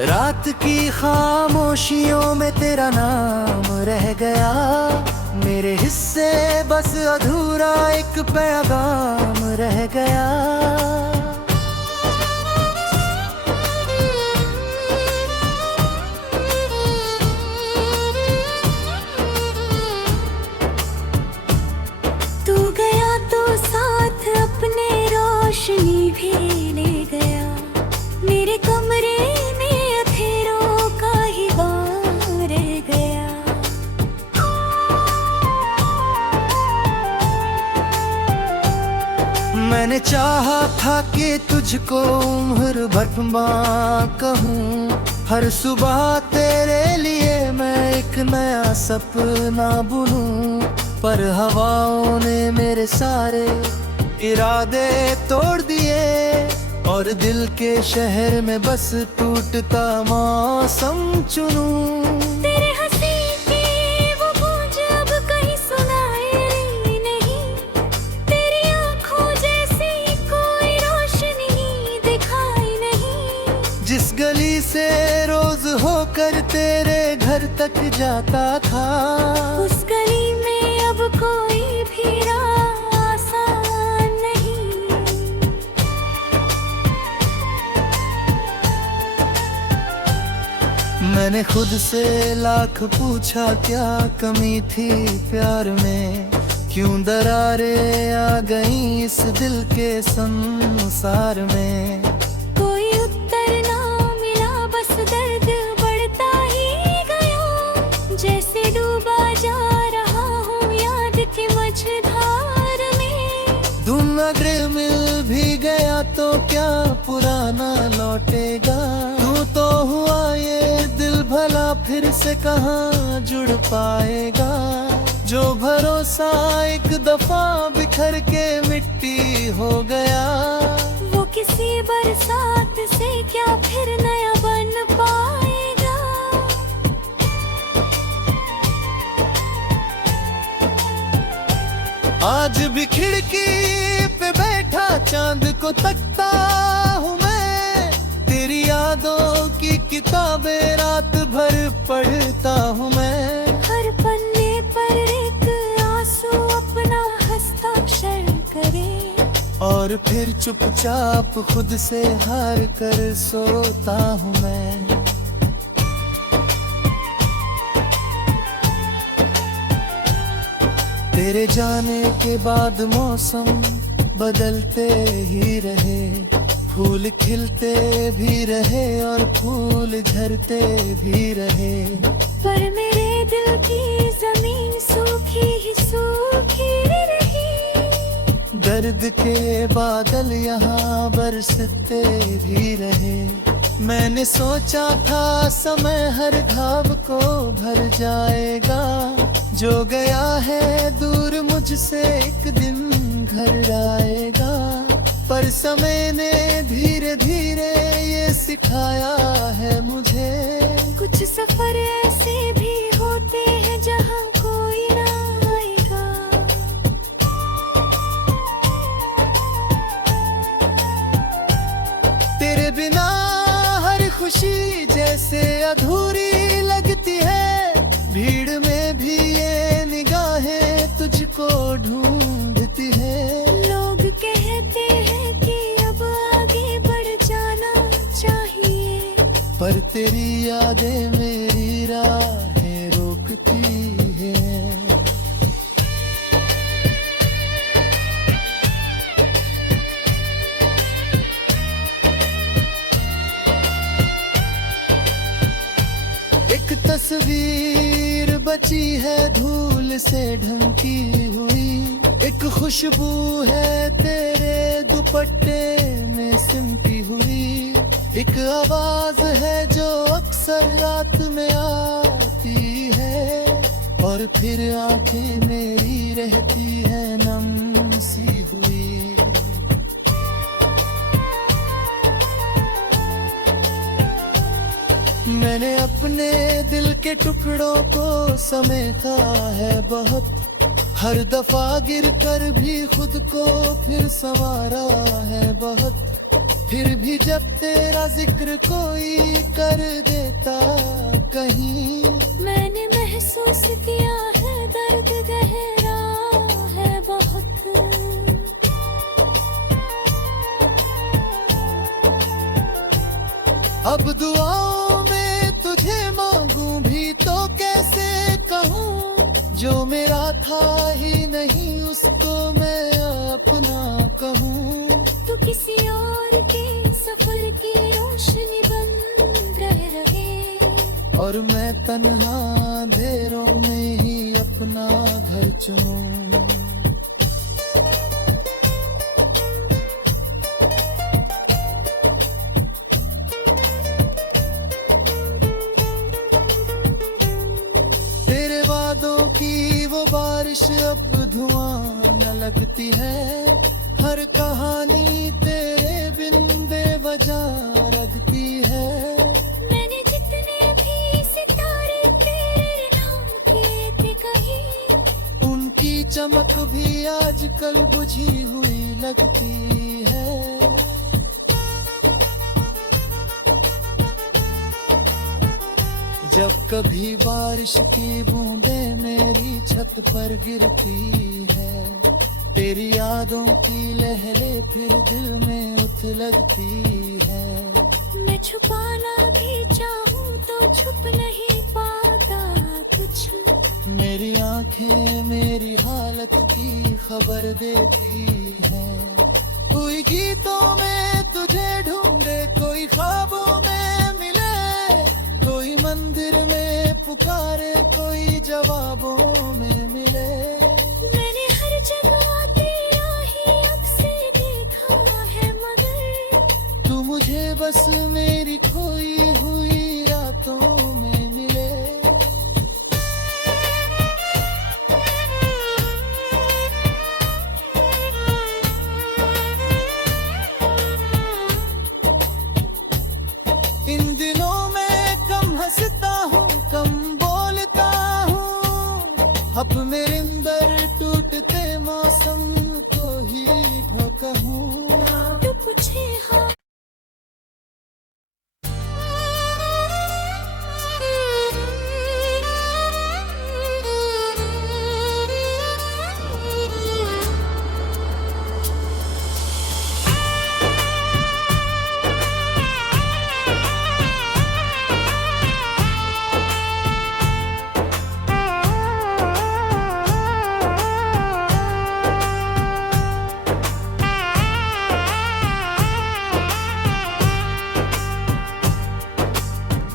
रात की खामोशियों में तेरा नाम रह गया, मेरे हिस्से बस अधूरा एक पैगाम रह गया। तू गया तो साथ अपने रोशनी भी ले गया, मेरे कमरे में अंधेरों का ही बार रह गया। मैंने चाहा था कि तुझको उम्र भर मां कहूँ, हर सुबह तेरे लिए मैं एक नया सपना बुनूं, पर हवाओं ने मेरे सारे इरादे तोड़ दिए और दिल के शहर में बस टूटता मौसम चुनूं। तेरे हंसी की वो गूंज अब कहीं सुनाई नहीं, तेरी आंखों जैसी कोई रोशनी दिखाई नहीं। जिस गली से रोज होकर तेरे घर तक जाता था, उस गली में अब कोई भी राह आसान नहीं। मैंने खुद से लाख पूछा क्या कमी थी प्यार में, क्यों दरारें आ गईं इस दिल के संसार में। कोई उत्तर ना मिला, बस दर्द बढ़ता ही गया, जैसे डूबा जा रहा हूँ याद की मझधार में। तुम अगर मिल भी गया तो क्या पुराना लौटेगा, तू तो हुआ ये दिल भला फिर से कहाँ जुड़ पाएगा। जो भरोसा एक दफा बिखर के मिट्टी हो गया, वो किसी बरसात से क्या फिर नया बन पाएगा। आज भी खिड़की पे बैठा चांद को तकता हूँ मैं, तेरी यादों की किताबें रात भर पढ़ता हूँ मैं। हर पन्ने पर एक आंसू अपना हस्ताक्षर करे, और फिर चुपचाप खुद से हार कर सोता हूँ मैं। तेरे जाने के बाद मौसम बदलते ही रहे, फूल खिलते भी रहे और फूल झरते भी रहे, पर मेरे दिल की जमीन सूखी ही सूखी रही। दर्द के बादल यहाँ बरसते भी रहे। मैंने सोचा था समय हर घाव को भर जाएगा, जो गया है दूर मुझसे एक दिन घर आएगा। पर समय ने धीरे धीरे ये सिखाया है मुझे, कुछ सफर ऐसे भी होते हैं जहाँ कोई ना आएगा। तेरे बिना हर खुशी जैसे अधूरी लगती है, भीड़ में भी ये निगाहें तुझको ढूंढती है। लोग कहते हैं कि अब आगे बढ़ जाना चाहिए, पर तेरी यादें मेरी राहें रोकती हैं। एक तस्वीर बची है धूल से ढंकी हुई, एक खुशबू है तेरे दुपट्टे में सिमटी हुई, एक आवाज है जो अक्सर रात में आती है, और फिर आंखें मेरी रहती है नम सी हुई। मैंने अपने दिल के टुकड़ों को समेटा है बहुत, हर दफा गिर कर भी खुद को फिर संवारा है बहुत। फिर भी जब तेरा जिक्र कोई कर देता कहीं, मैंने महसूस किया है दर्द गहरा है बहुत। अब दुआओं में तुझे मांगूं भी तो कैसे कहूँ, जो मेरा था ही नहीं उसको मैं अपना कहूँ। तू किसी और के सफर की रोशनी बन रहे, और मैं तन्हा अंधेरों में ही अपना घर चुनूं। तेरे वादों की वो बारिश अब धुआं न लगती है, हर कहानी तेरे बिन बेवजह लगती है। मैंने जितने भी सितारे तेरे नाम किए थे कहीं, उनकी चमक भी आजकल बुझी हुई लगती है। जब कभी बारिश की बूंदें मेरी छत पर गिरती है, तेरी यादों की लहरें फिर दिल में उथलती है। मैं छुपाना भी चाहूँ तो छुप नहीं पाता कुछ, मेरी आंखें मेरी हालत की खबर देती है। कोई गीतों में तुझे ढूंढे, कोई ख्वाबों में मिले, कोई मंदिर में पुकारे, कोई जवाबों में मिले। मैंने हर जगह तेरा ही अक्स देखा है, मगर तू मुझे बस मेरी खोई हुई रातों में मिले। इन दिनों में कम हंसता हूँ, कम बोलता हूँ, अब मेरे अंदर टूटते मौसम को ही ढोका हूँ। तू पूछे हाँ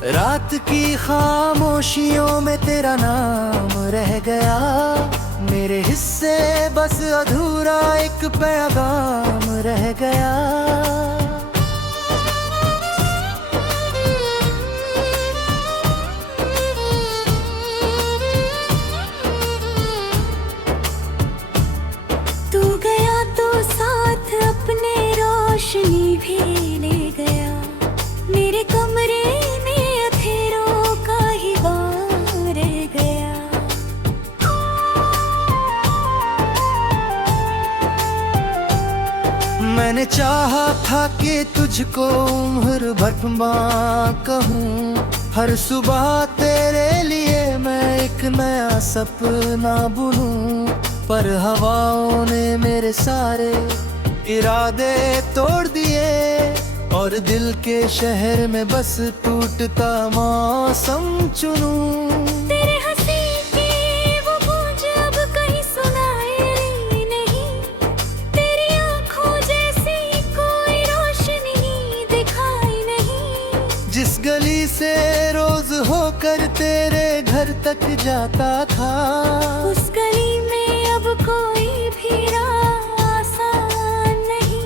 रात की खामोशियों में तेरा नाम रह गया, मेरे हिस्से बस अधूरा एक पैगाम रह गया। तू गया तो साथ अपने रोशनी भी ले गया, मेरे कमरे में अंधेरों का ही बार रह गया। मैंने चाहा था कि तुझको उम्र भर कहूँ, हर सुबह तेरे लिए मैं एक नया सपना बुनूं, पर हवाओं ने मेरे सारे इरादे तोड़ दिए, और दिल के शहर में बस टूटता मौसम चुनूं। तेरे हंसी की वो गूंज अब कहीं सुनाई नहीं, तेरी आँखों जैसी कोई रोशनी दिखाई नहीं। जिस गली से रोज होकर तेरे घर तक जाता था, उस गली में अब कोई भी राह आसान नहीं।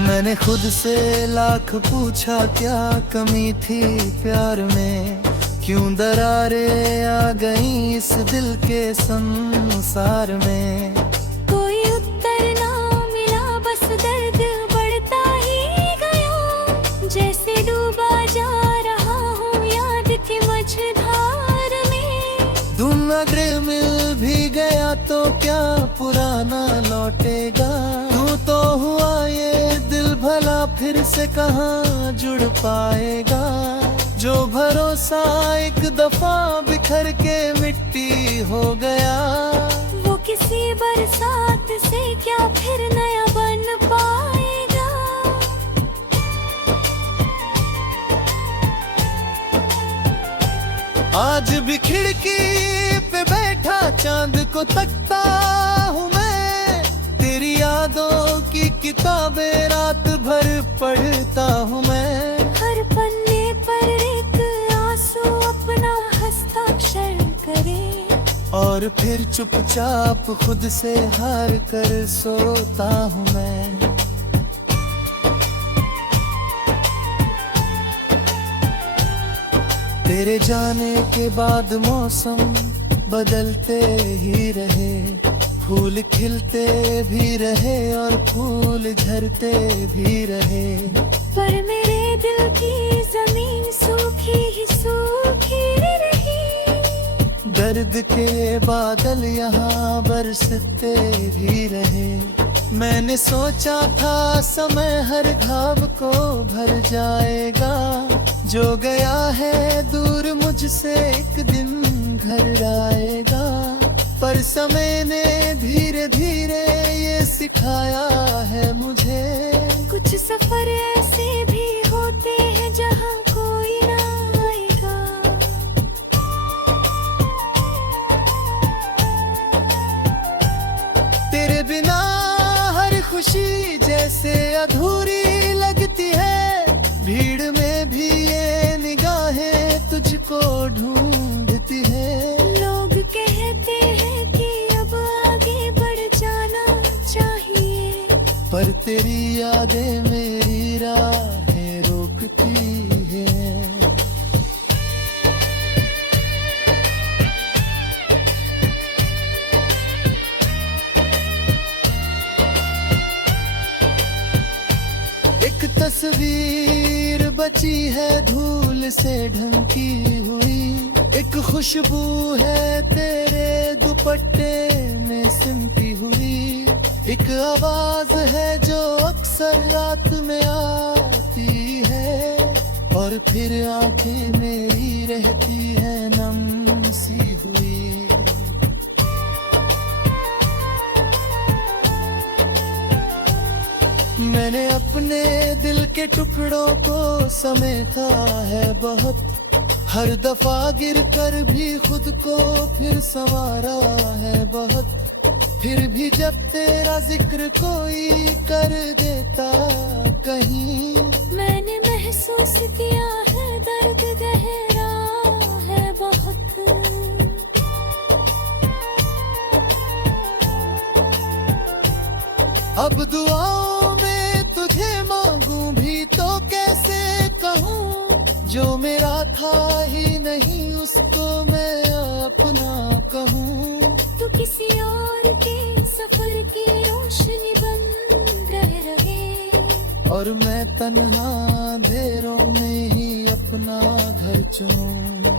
मैंने खुद से लाख पूछा क्या कमी थी प्यार में, क्यों दरारें आ गई इस दिल के संसार में। कोई उत्तर ना मिला, बस दर्द बढ़ता ही गया, जैसे डूबा जा रहा हूँ याद की मझधार में। तुम अगर मिल भी गया तो क्या पुराना लौटेगा। तू तो हुआ ये दिल भला फिर से कहाँ जुड़ पाएगा। जो भरोसा एक दफा बिखर के मिट्टी हो गया, वो किसी बरसात से क्या फिर नया बन पाएगा। आज भी खिड़की पे बैठा चांद को तकता हूँ मैं। तेरी यादों की किताबें रात भर पढ़ता हूँ मैं। हर पन्ने पर एक आंसू अपना हस्ताक्षर करे, और फिर चुपचाप खुद से हार कर सोता हूँ मैं। तेरे जाने के बाद मौसम बदलते ही रहे, फूल खिलते भी रहे और फूल झरते भी रहे, पर मेरे दिल की जमीन सूखी ही सूखी रही। दर्द के बादल यहाँ बरसते भी रहे। मैंने सोचा था समय हर घाव को भर जाएगा। जो गया है दूर मुझसे एक दिन घर आएगा। पर समय ने धीरे धीरे ये सिखाया है मुझे, कुछ सफर ऐसे भी होते हैं जहाँ कोई ना आएगा। तेरे बिना हर खुशी जैसे अधूरी लगती है। भीड़ में भी ये निगाहें तुझको ढूंढती है। लोग कहते हैं कि अब आगे बढ़ जाना चाहिए, पर तेरी यादें मेरी राहें रोकती है। एक तस्वीर बची है धूल से ढंकी हुई, एक खुशबू है तेरे दुपट्टे में सिमटी हुई, एक आवाज है जो अक्सर रात में आती है, और फिर आंखें मेरी रहती है नम सी हुई। मैंने अपने दिल के टुकड़ों को समेटा है बहुत, हर दफा गिर कर भी खुद को फिर संवारा है बहुत। फिर भी जब तेरा जिक्र कोई कर देता कहीं, मैंने महसूस किया है दर्द गहरा है बहुत। अब दुआओं में तुझे मांगूं भी तो कैसे कहूँ, जो मेरा था ही नहीं उसको मैं अपना कहूँ। तो किसी और के सफर की रोशनी बन रहे, और मैं तन्हा अंधेरों में ही अपना घर चुनूं।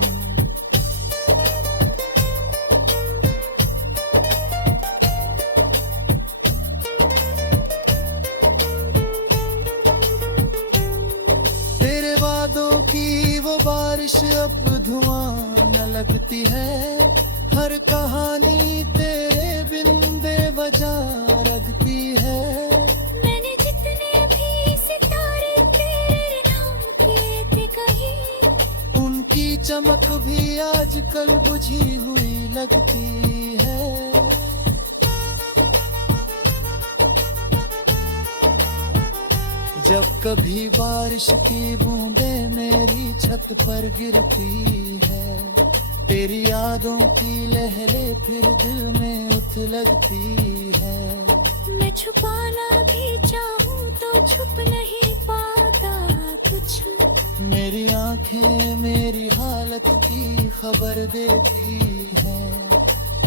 तेरे वादों की वो बारिश अब धुआं न लगती है, हर कहानी तेरे बिन बेवजह लगती है। मैंने जितने भी सितारे तेरे नाम किए थे कहीं, उनकी चमक भी आजकल बुझी हुई लगती है। जब कभी बारिश की बूंदें मेरी छत पर गिरती है, तेरी यादों की लहरें फिर दिल में उथलती है। मैं छुपाना भी चाहूँ तो छुप नहीं पाता कुछ, मेरी आंखें मेरी हालत की खबर देती है।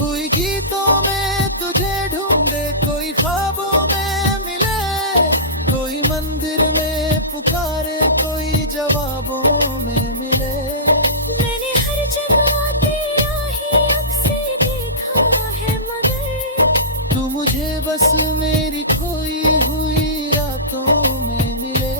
कोई गीतों में तुझे ढूंढे, कोई ख्वाबों में मिले, कोई मंदिर में पुकारे, कोई जवाबों में मिले। मैंने हर जगह तेरा ही अक्स देखा मुझे बस मेरी खोई हुई रातों में मिले।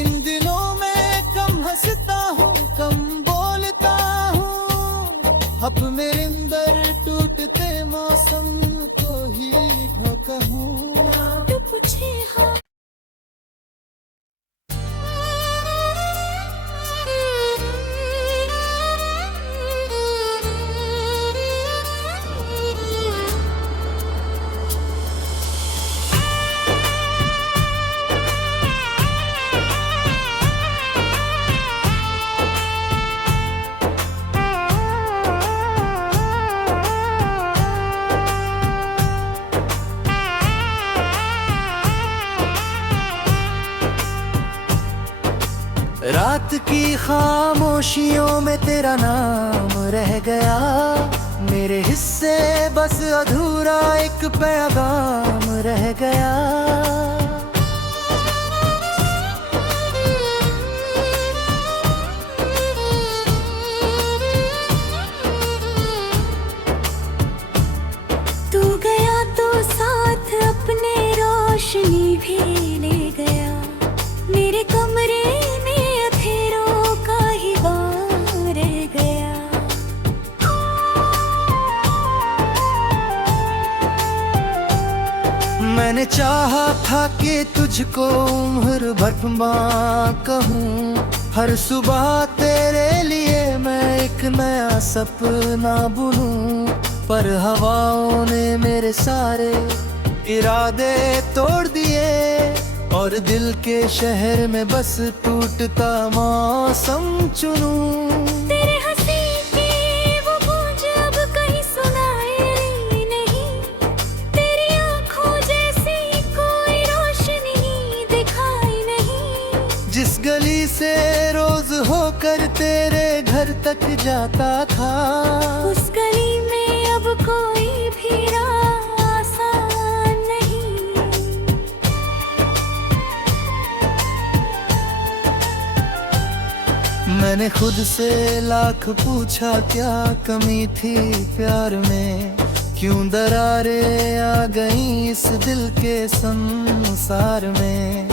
इन दिनों में कम हंसता हूँ, कम बोलता हूँ, अपने अंदर टूटते मौसम को ही ढोका हूँ। तो पूछे हाँ रात की खामोशियों में तेरा नाम रह गया, मेरे हिस्से बस अधूरा एक पैगाम रह गया। तू गया तो साथ अपने रोशनी भी ले गया, मेरे कमरे में अंधेरों का ही बार रह गया। मैंने चाहा था कि तुझको उम्र भर मां कहूँ, हर सुबह तेरे लिए मैं एक नया सपना बुनूं, पर हवाओं ने मेरे सारे इरादे तोड़ दिए और दिल के शहर में बस टूटता मौसम चुनूं। तेरे हंसी की वो गूंज अब कहीं सुनाई नहीं, तेरी आंखों जैसी कोई रोशनी दिखाई नहीं। जिस गली से रोज होकर तेरे घर तक जाता था, उस गली में अब कोई भी राह आसान नहीं। मैंने खुद से लाख पूछा क्या कमी थी प्यार में, क्यों दरारें आ गईं इस दिल के संसार में।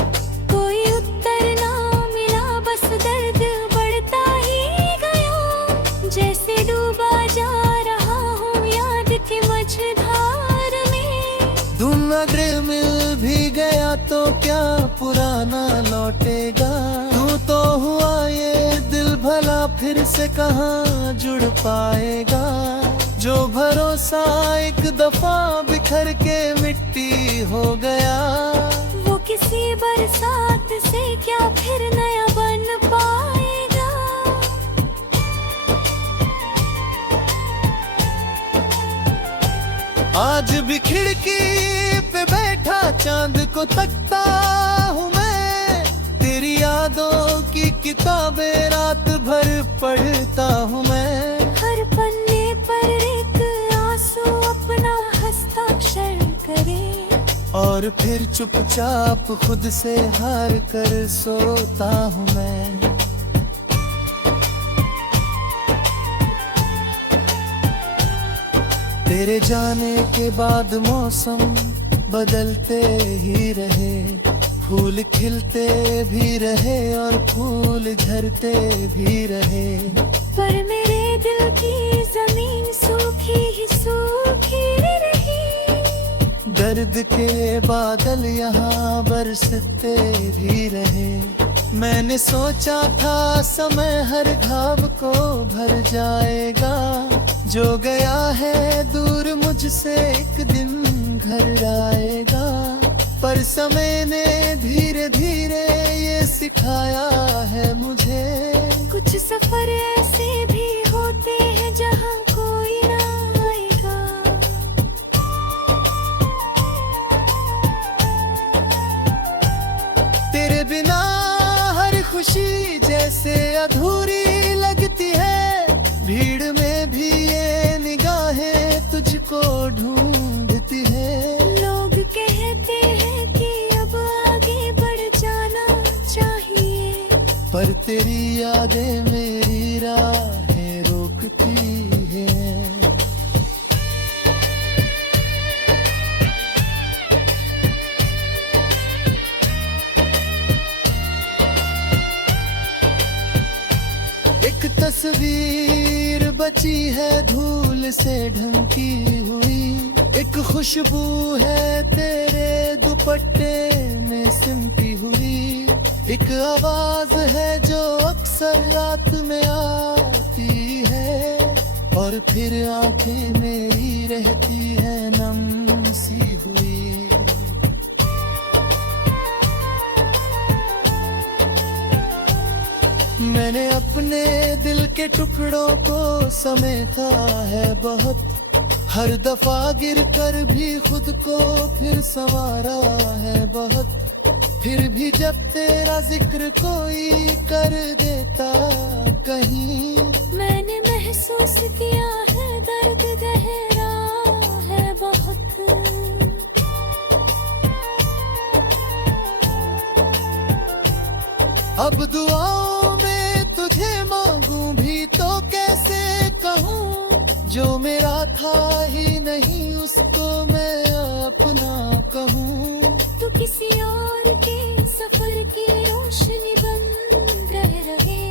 कोई उत्तर ना मिला, बस दर्द बढ़ता ही गया, जैसे डूबा जा रहा हूँ याद की मझधार में। तुम अगर मिल भी गया तो क्या पुराना लौटेगा, तू तो हुआ ये दिल भला फिर से कहाँ जुड़ पाएगा। जो भरोसा एक दफा बिखर के मिट्टी हो गया, वो किसी बरसात से क्या फिर नया बन पाएगा। आज भी खिड़की पे बैठा चांद को तकता हूँ मैं, तेरी यादों की किताबें रात भर पढ़ता हूँ मैं। हर पन्ने पर एक आंसू अपना हस्ताक्षर करे, और फिर चुपचाप खुद से हार कर सोता हूँ मैं। तेरे जाने के बाद मौसम बदलते ही रहे, फूल खिलते भी रहे और फूल झरते भी रहे, पर मेरे दिल की जमीन सूखी ही सूखी रही। दर्द के बादल यहाँ बरसते भी रहे। मैंने सोचा था समय हर घाव को भर जाएगा, जो गया है दूर मुझसे एक दिन घर आएगा। पर समय ने धीरे धीरे ये सिखाया है मुझे, कुछ सफर ऐसे भी होते हैं जहाँ कोई ना आएगा। तेरे बिना हर खुशी जैसे अधूरी लगती है, भीड़ में भी ये निगाहें तुझको ढूंढती है। लोग कहते हैं कि अब आगे बढ़ पर तेरी यादें मेरी राहें रोकती हैं। एक तस्वीर बची है धूल से ढंकी हुई, एक खुशबू है तेरे दुपट्टे में सिमटी हुई, एक आवाज है जो अक्सर रात में आती है, और फिर आंखें मेरी रहती है नम सी हुई। मैंने अपने दिल के टुकड़ों को समेटा है बहुत, हर दफा गिर कर भी खुद को फिर संवारा है बहुत, फिर भी जब तेरा जिक्र कोई कर देता कहीं, मैंने महसूस किया है दर्द गहरा है बहुत। अब दुआओं में तुझे मांगूं भी तो कैसे कहूँ, जो मेरा था ही नहीं उसको मैं अपना कहूँ। तू किसी और के सफर की रोशनी बन रहे,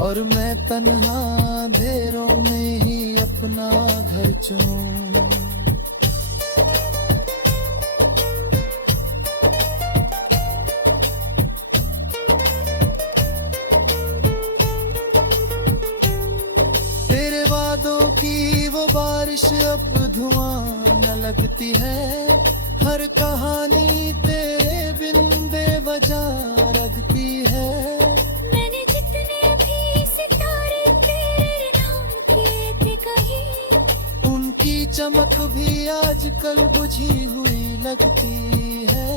और मैं तन्हा अंधेरों में ही अपना घर चुनूं। तेरे वादों की वो बारिश अब धुआं न लगती है, हर कहानी तेरे बिन बेवजह लगती है। मैंने जितने भी सितारे तेरे नाम किए थे कहीं, उनकी चमक भी आजकल बुझी हुई लगती है।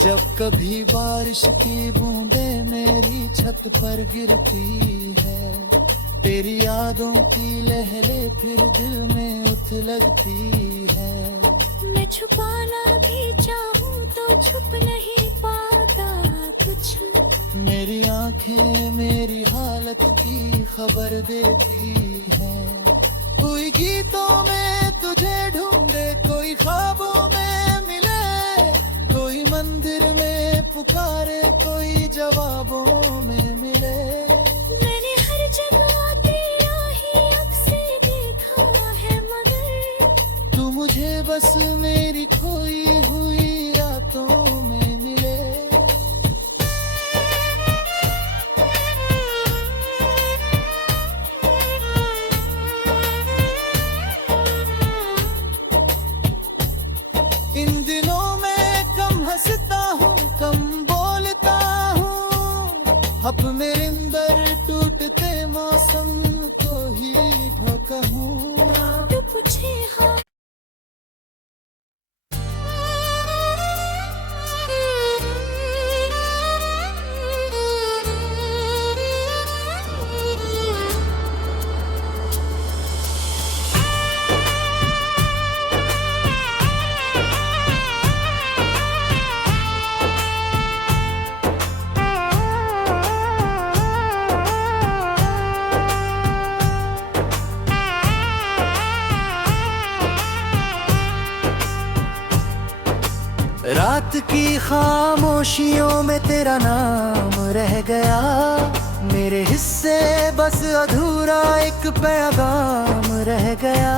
जब कभी बारिश की बूंदें मेरी छत पर गिरती है, तेरी यादों की लहरें फिर दिल में उथलती है। मैं छुपाना भी चाहूँ तो छुप नहीं पाता कुछ, मेरी आंखें मेरी हालत की खबर देती हैं। कोई गीतों में तुझे ढूंढे, कोई ख्वाबों में मिले, कोई मंदिर में पुकारे, कोई जवाबों में मिले। मैंने हर जगह तेरा ही अक्स देखा है, मगर तू मुझे बस मेरी खोई हुई रातों में मिले। इन दिनों में कम हंसता हूँ, कम बोलता हूँ, अब मेरे अंदर टूटते मौसम को ही धोखा हूँ। तू पूछे हाँ रात की खामोशियों में तेरा नाम रह गया, मेरे हिस्से बस अधूरा एक पैगाम रह गया।